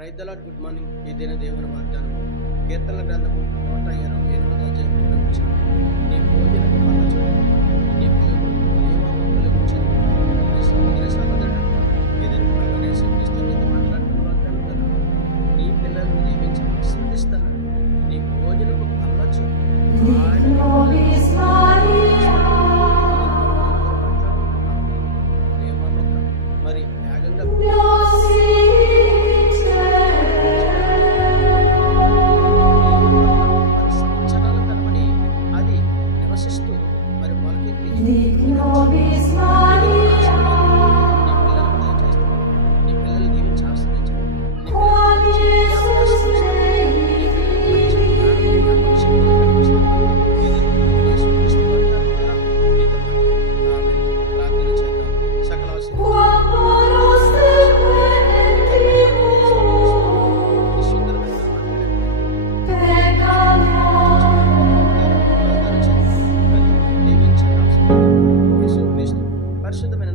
Praise the lord. Good morning. ఈ దిన దేవుని వాగ్దానం కీర్తనల గ్రంథము 128వ అధ్యాయంలో నుంచి నీ భోజనము మరచు, నీ పిల్లలు నీవా మొక్కలు ఉంచు, నీ సహోదరి సహోదరుడు ఏదైనా బాగానే శిక్షిస్తూ మీతో మాట్లాడుతున్న వాగ్దానం కదా. నీ పిల్లలను దీవించి ఆశీర్వదిస్తాను. నీ భోజనము మరచు, మరి వేగంగా సంవత్సరాల తరబడి అది నివసిస్తూ మరి మొలకెత్తి నీ పిల్లలు దీవించి ఆశ్రయించండి. నీ ప్రార్థన చేద్దాం. సకల పరిశుద్ధమైన